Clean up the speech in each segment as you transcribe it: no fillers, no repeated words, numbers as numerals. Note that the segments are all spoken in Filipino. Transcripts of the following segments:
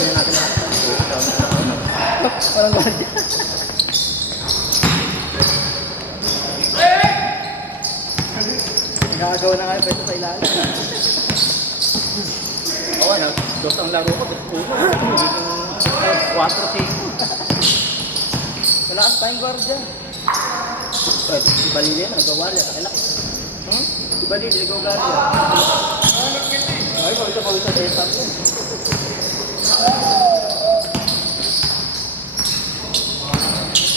dami na natin lahat. Walang guardia. Nagagawa na nga yung pwesto sa ilalim. Oo, dos ang laro ko, dos uno. 4-5. Wala kang tayong guardia. Si Balili yan, nagkawarya, kakilaki. Si Balili, nagkawarya. Ay, pawisa sa esam yun.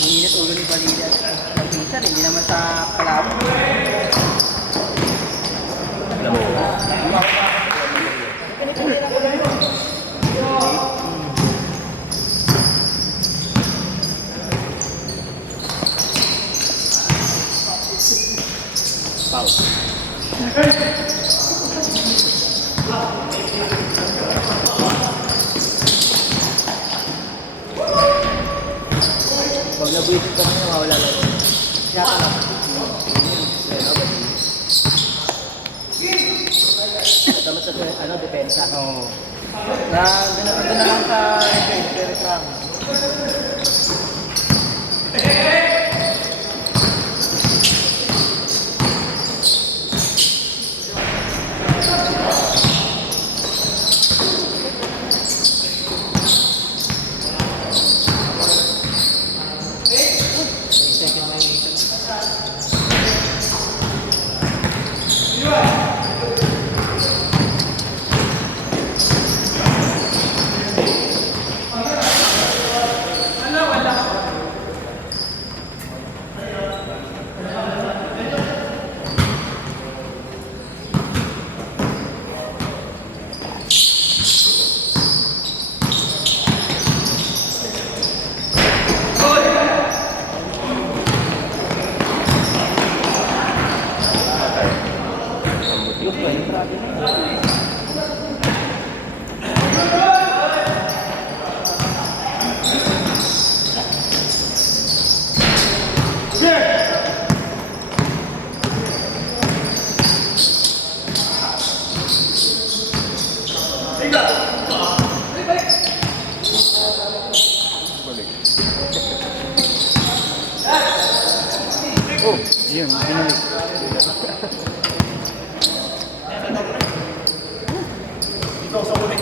Init ulo ni Balili. Minsan, hindi naman sa kalaban. Pau. Pag nabuisit ka naman, mawala lang. Yata lang. Tama sa depensa. Oo. Doon na lang sa reklamo. Oh, yun, binalik. Dito sa ulit.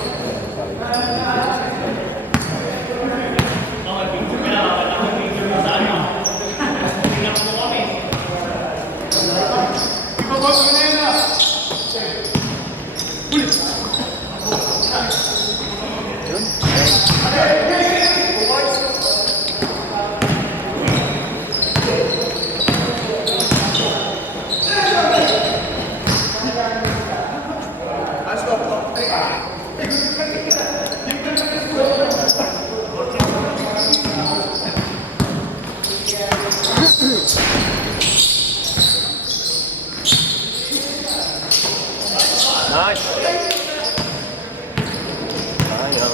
Nice. Ayaw.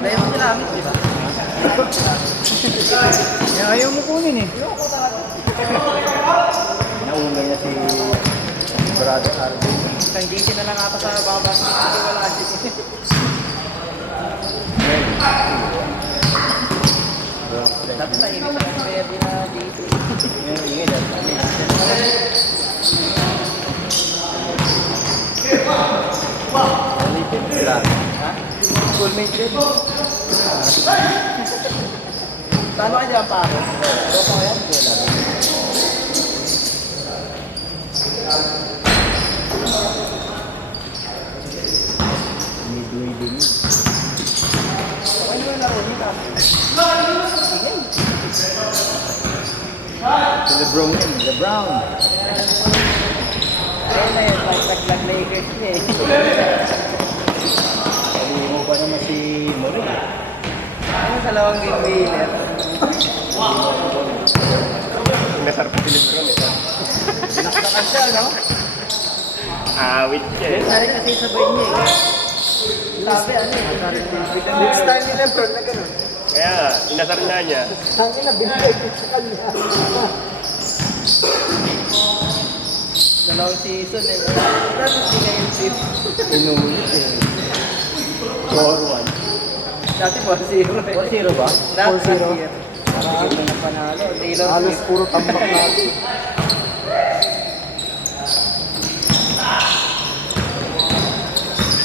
Ayaw mo sinamit, di ba? Ayaw mo kunin eh. Naunay na si Brother Arvin. Isang GC na lang ata sa babas. Hindi wala siya. Dapat tayo hindi pa pwede na dito. Ingin lang. Alipin sila. Ha? Schoolmate rin. Talo ka dyan pa ako? Tropa ko yan? Wala. Midway din yun. Okay mo yung laro nito. LeBron yun, LeBron. Ayun na yun, nag-lag Lakers niya eh. Sabi mo pa naman si Mori. Ano sa lawang game winner? Nasarap si LeBron ito. Pinaktakan siya, no? Awit siya eh. Narin kasi sabay niya eh. Sabi, ano eh. Next time ni Lebron na gano'n. Kaya nga, inasar na niya. Hangin na, binigay din sa kanya. Dalawang season eh. Tapos hindi ngayon tip. Inulit eh. 4-1. Dati 4-0 eh. 4-0 ba? 4-0. Marami na panalo. Taylor Halos Swift. puro tambak natin.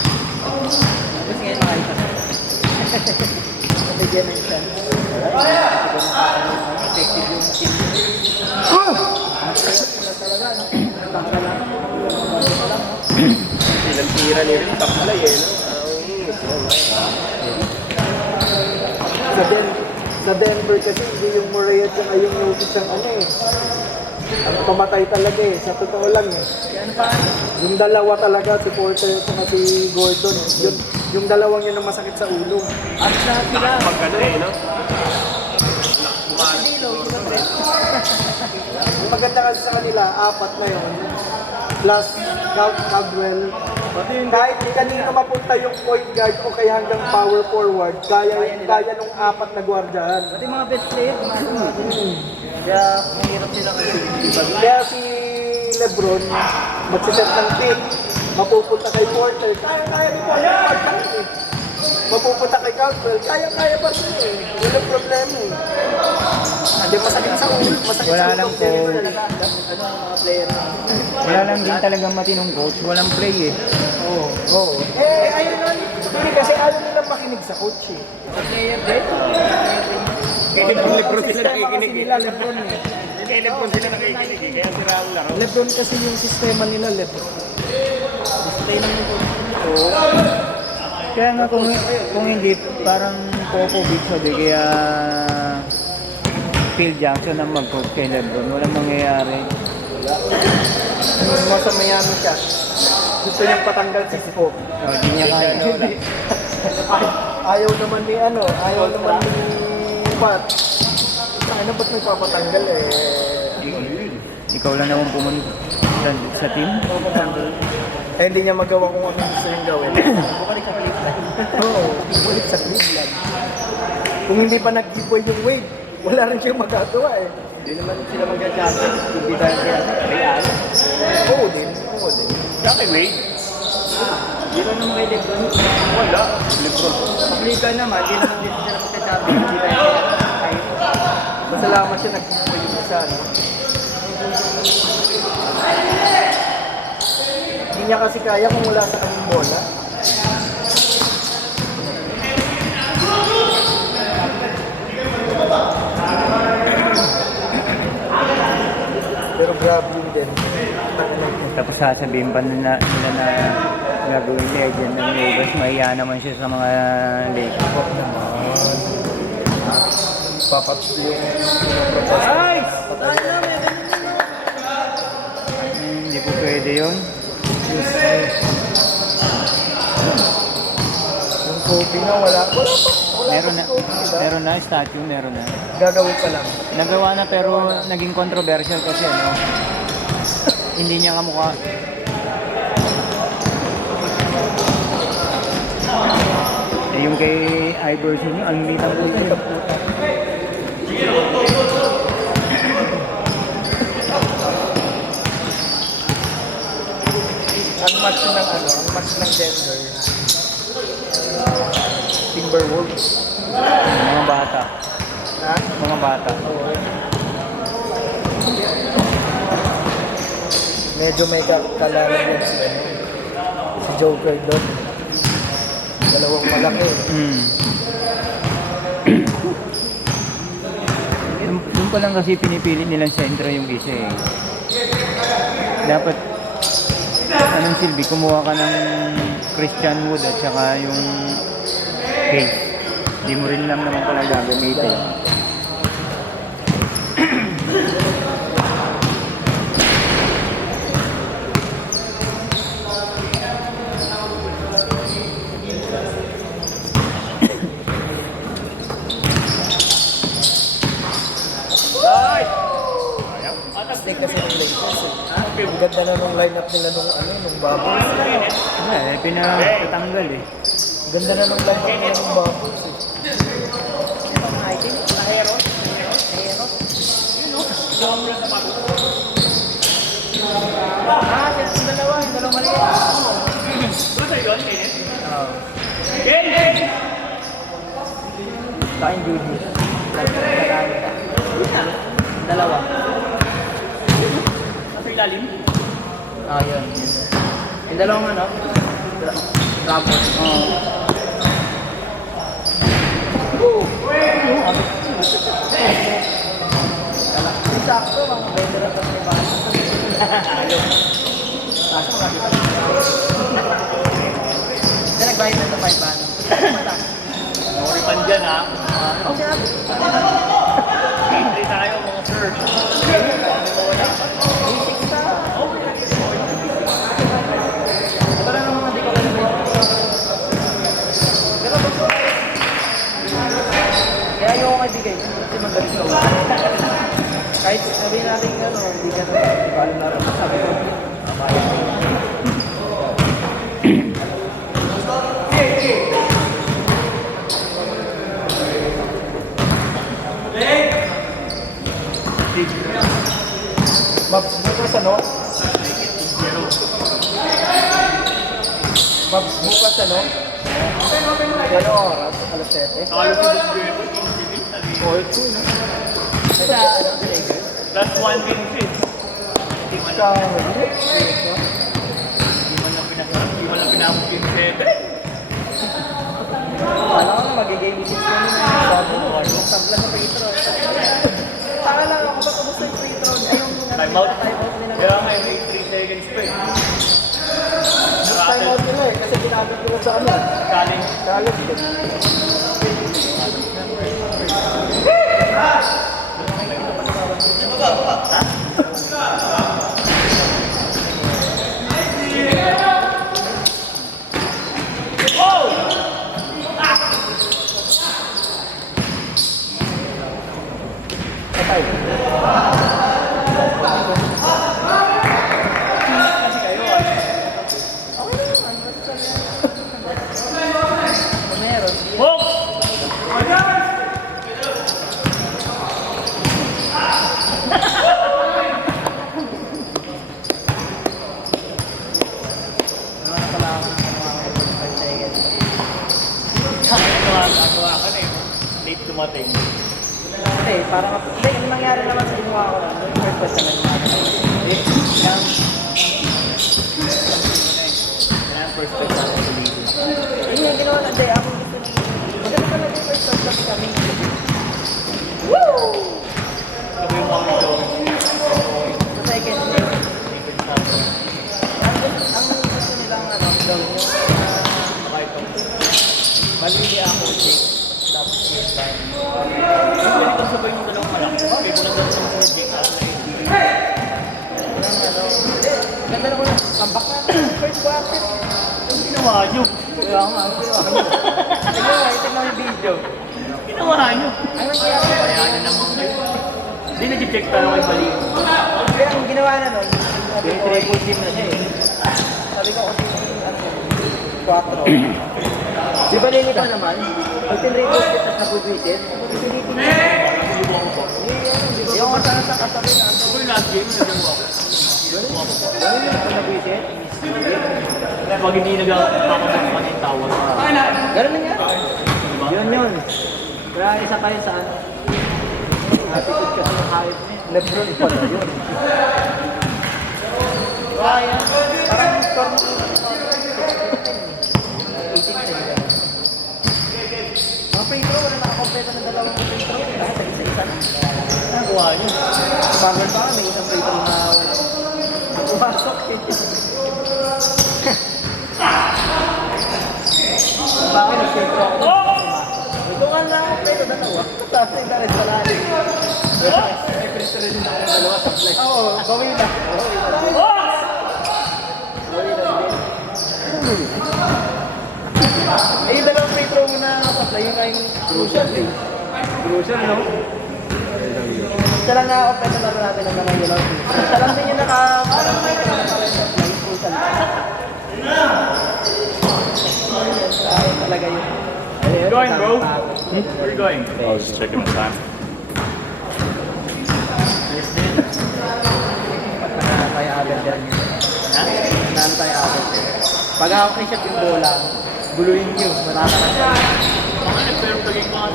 Tapos ngayon makalipas. Nabigyan ng chance. Effective yung team. Wala talaga, no? Tangka lang. Ilang tira ni Rin, taplay eh, no? Sa Denver kasi hindi yung Murray at saka yung Jokic ang ano eh. Ang pamatay talaga eh. Sa totoo lang eh. Yan pa. Yung dalawa talaga, si Porter at saka si Gordon. Yung dalawang yun ang masakit sa ulo. At lahat sila. Magkano eh, no? Hindi, low sila pre. Yung maganda kasi sa kanila, 4 na yun. Plus Caldwell. Kahit kanino mapunta yung point guard o kaya hanggang power forward, kaya nung 4 na gwardiyahan. Pati mga best player, gumagawa. Kaya mahirap sila kasi. Kaya si Lebron, magsiset ng pick, mapupunta kay Porter, kaya ni Porter mag-cut eh. Mapupunta kay Caldwell, kaya pa rin eh. Walang problema eh. Hindi masakit sa ulo, masakit Wala sa lang ulo. po. Ano ang mga player na? Wala lang din talagang matinong coach, walang play eh. Oo. Eh, ayun lang. Hindi kasi ayaw nilang makinig sa coach eh. Sa player din? Kaya yung Lebron sila Sistema kasi nakikinig nila, eh. Lebron eh. Kaya Lebron sila nakikinig eh. Kaya sira ang laro. Lebron kasi yung sistema nila, Lebron. Stay lang yung coach. Kaya nga kung hindi, parang Popovich o di kaya Phil Jackson ang mag-coach kay Lebron, walang mangyayari. Yung nasa Miami siya, gusto niyang patanggal si Pope. O, di niya kaya. Ayaw naman ni Pat. Ano ba't nagpapatanggal eh? Ikaw lang naman pumunta sa team. Eh, hindi niya magawa kung ano gusto niyang gawin. Bukalik sa Cleveland. Oo, ulit sa Cleveland. Kung hindi pa nag-giveaway yung Wade, wala rin siyang magagawa eh. Hindi naman sila mag-champion. Hindi dahil kaya Real. Oo din. Dati Wade. Hindi lang naman kay Lebron. Wala. Lebron. Sa Cleveland naman, hindi naman din sila mag-champion. Hindi dahil kaya Masalamat siya nag-giveaway yung isa, no? Hindi niya kasi kaya kung wala sa kanyang bola. Pero grabe yun din. Tapos sasabihin pa nila na gagawin legend ng Lakers, mahiya naman siya sa mga Lakers. Papat yung Nice! Hindi po pwede yun. yung Kobe na wala pa. Meron na, si Kobe, diba? meron na, statue, meron na. Gagawin pa lang. Nagawa na pero naging controversial kasi ano. Hindi niya kamukha. Eh, yung kay Iverson yun, ang litang po yun. Ang match ng Denver. Timberwolves. Mga bata. Ha? Mga bata. Medyo may kalaran din sila. Si Joker doon. Dalawang malaki. Doon pa lang kasi pinipili nilang sentro yung isa eh. Dapat anong silbi, kumuha ka ng Christian Wood at saka yung case. Hindi mo rin lang naman pala gagamitin. Stay kasi ng Lakers eh. Ang ganda na nung lineup nila nung Bubbles. Pinapatanggal eh. Ganda na ng light ng ng bubbles eh. I think, Tahero. Tahero. Sila yung dalawa maliit. Ano sa'yo yun, Kenneth? Oo. Kain Judy. Dalawa. Nasa ilalim? Yun. Yung dalawang ano? Rabo. Sakto, mga vendor at ang iba. Kaso nga dito. Hindi nagbayad na sa 5 ano. Sorry pan dyan, ha? Okay na. Entry tayo, mga sir. Ito na ng mga di ko kalabay. Kaya ayoko kaibigay. Kasi magaling ka. Kahit sabihin natin ano, hindi ka na. Balo na rin. Sabi ko. Mabs, bukas ano? Mabs, bukas ano? Ano oras? Alas 7? Saka yung pinag-grip. Or 2 na? Sa ano, Tiger. That's 1 din, sis. Hindi Hindi mo lang pinamok yung 7. Ano ko na magiging 6 na nila. Sabi mo, tabla sa free throw. Saka lang ako ba kumusta yung free throw? Ayun nga. Time out. Time out nila. Kaya nga, may 3 seconds pa eh. Time out nila eh, kasi ginagad nila sa ano. Challenge. Challenge eh. Patay. Meron. Hook! Ano na pala ako ng mga 5 seconds. Nagawa ka na eh. Late dumating. Kasi parang, hindi, ano nangyari naman sa inuwa ko lang. Yung first question na naman. Yung, Kaya ang first step natin sa video. yun yung ginawa na, hindi, ako gusto ni, maganda pala yung first question kasi kami. Woo! Sabi yung mga video. Sa second, hindi. Ang gusto nilang ano, gawin yung malili ako, Jake. Tapos yung time. Kung ganito sabay yung dalawang malaki. Bakit mo nagdala sa mga Jake at na Ganda na ko na, comeback na. First quarter. Yung ginawa nyo. Kaya nga, ang ginawa ko. Tignan mo, tignan mo yung video. Ginawa nyo. Ano nangyari? Kaya na naman kayo. Hindi na-check tayo kay Bali. Kaya ang ginawa na nun, Triple team na siya eh. sabi ko kasi, ano, 4. Di ba nilito naman? Pag tinrate kita sa buwisit, pipilitin mo. Yung masana sa kasabi na, Ako yung last game, nagawa ko. ano yung sa buwisit? Kaya pag hindi nagpapagod pa ng tawag. Ganun lang yan. Yun. Kaya isa pa yun sa ano. Attitude kasi ng hayop niya. Lebron pa na yun. Kaya, parang score mo. 18 mga free throw, wala nakakompleto ng dalawang free throw. Lahat sa isa-isa na. Nagawa nyo. Bagal pa may isang free throw na pumasok eh. Bakit nag-save ko ako? Ito nga lang ako play ko dalawa. Tapos yung direct pala rin. May free throw din ako ng dalawa sa play. Oo, gawin na. Eh, yung dalawang free throw mo na nakaplay, yun yung crucial eh. Crucial, no? Isa lang na-open na laro natin ng mga yellow. Isa lang din yung parang free throw na parang sa play, crucial. Talaga yun. Where you going, bro? Where you going? I was just checking the time. Nanantay agad yan. Nanantay agad. Pag ako kay shot yung bola, guluhin nyo. Matatakas yan. Pero naging mga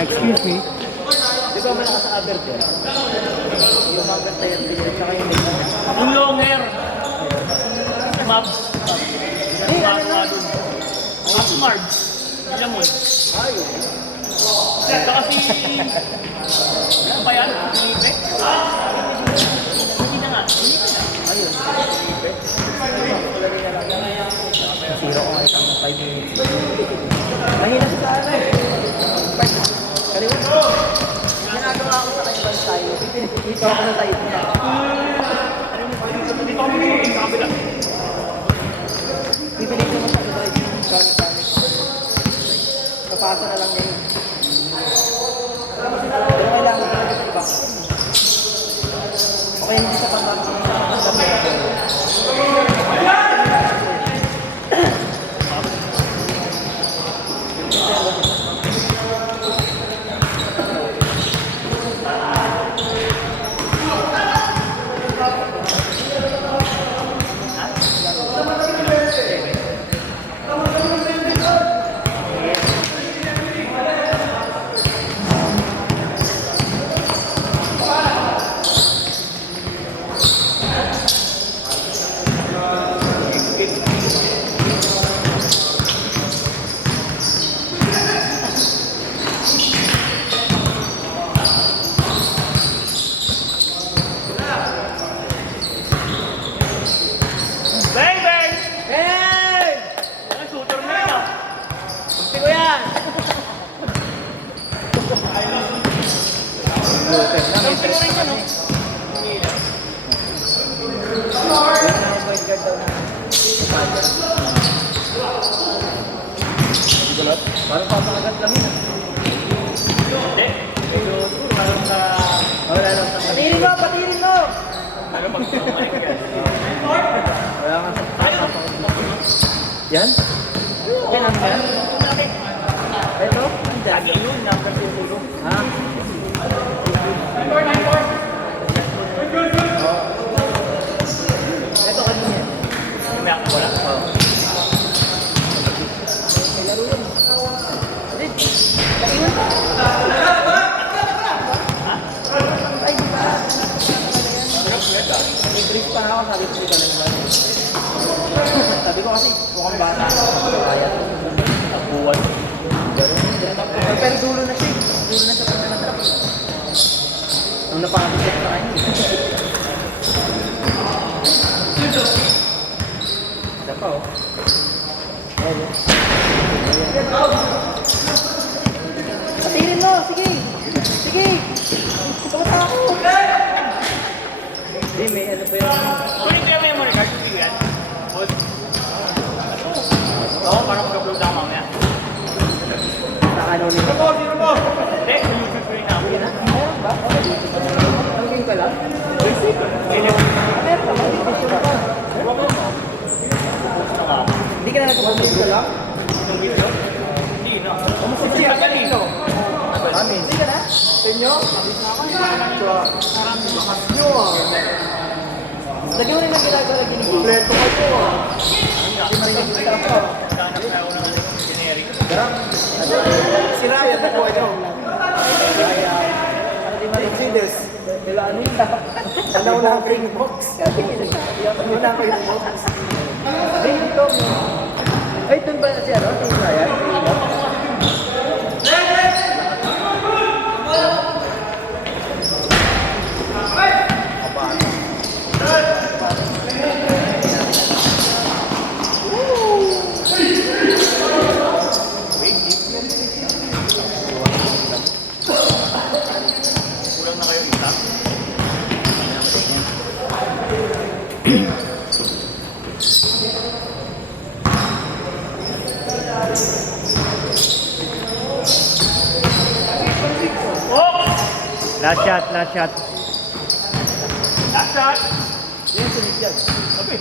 Excuse me. Di ba malakas sa agad yan? Yung agad tayo at saka yung may yung long hair. Map. Map nga dun. Map Marge. Ilan mo? Ayun. Ito kasi... Ano ba yan? Felipe? Hindi na nga. Ayun. Zero ko nga isang 5 minutes. Mahina sa sana eh. Kaliwan ko. Ginagawa ko sa kanya bang tayo. Dito ako sa tayo niya. Dito kami sa kabila. Pipilig naman sa drive yung gamit-gamit. Kapasa na lang niya yun. Pero kailangan ko na ito back. Okay, hindi sa pang-back. Bang, bang! Hey! Ang shooter mo yun ah. Gusto ko yan! Gusto mo rin yan oh. Parang papakagat lang yun. Hindi. Medyo siguro parang sa... Wala lang sa patirin mo! Patirin mo! Ano mag-tumayin ka? Wala nga sa yan? Okay lang yan? Ito? Lagi yun. Number 2 yun. Ha? Ito kanina yan. May ako wala. May laro yun. Naiwan pa. Ay, di ba? May brief pa na ako, sabi ko ka lang ba? Sabi ko kasi, mukhang bata. Kaya to. Tabuan. Pero dulo na siya. Dulo na siya pag nanatap. Ang napakabigit na kayo. Isa pa oh. Patirin mo! Sige! Sige! Pumunta ako! Hindi, may ano pa yun. Kunin ko yung memory card. Sige yan. Boss. Oo, parang mag-upload na mamaya. Nakano nito. Hindi, sa YouTube ko rin ako. Sige na? Meron ba? Ang game ka lang? Basic. Meron ba? Hindi ka na nagpapagod ka lang? Itong video? Hindi na. Sige, ang galing. Amin. Sige ka na? Sa inyo? Lakas nyo ah. Lagyan mo rin ang ginagawa lagi ni Kompleto kayo ah. Hindi marinig yung staff ah. Naghanap na ako ng generic. Si Ryan na po ito. Ryan. Hindi marinig. Nila ano yun? Ano na ang ring box? Ano na ang ring box? Ring box. Ay, doon ba na siya, no? Si Ryan? Kulang na kayo isa. Oh! Last shot, last shot. Last shot. Yan, sulit yan. Okay.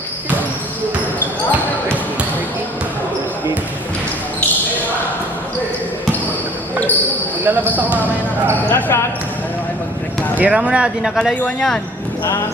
Maglalabas ako mamaya ng Last shot. ano kayo mag-break na. Tira mo na, di nakalayuan yan. Ah,